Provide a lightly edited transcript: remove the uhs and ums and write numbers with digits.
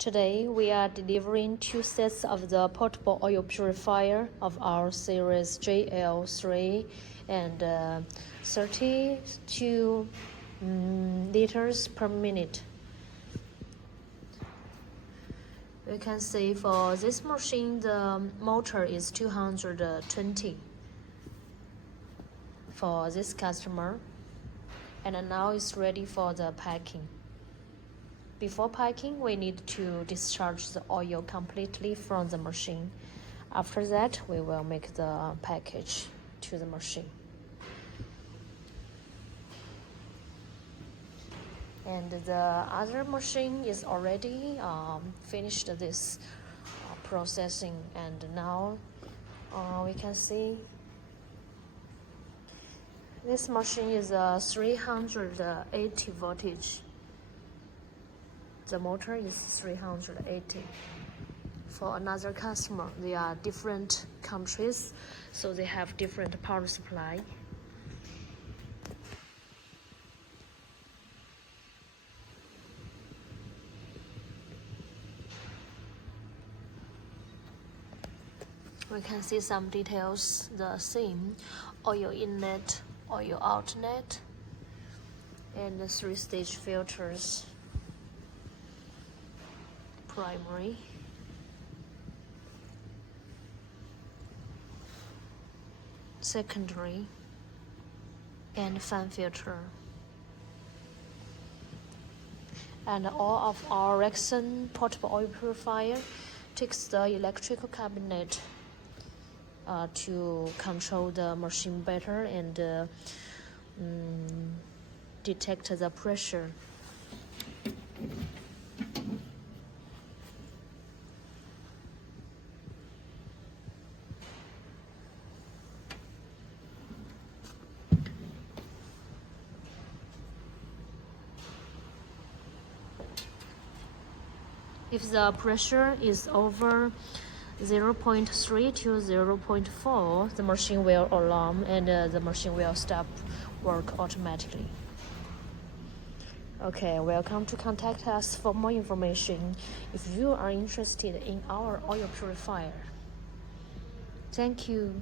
Today, we are delivering 2 sets of the portable oil purifier of our series JL3 and 32 liters per minute. You can see for this machine, the motor is 220 for this customer, and now it's ready for the packing. Before packing, we need to discharge the oil completely from the machine. After that, we will make the package to the machine. And the other machine is already finished this processing, and now we can see this machine is a 380 voltage. The motor is 380. For another customer, they are different countries, so they have different power supply. We can see some details, the same oil inlet, oil outlet, and the 3-stage filters. Primary, secondary, and fan filter. And all of our Rexon portable oil purifier takes the electrical cabinet to control the machine better and detect the pressure. If the pressure is over 0.3 to 0.4, the machine will alarm and the machine will stop work automatically. Okay, welcome to contact us for more information if you are interested in our oil purifier. Thank you.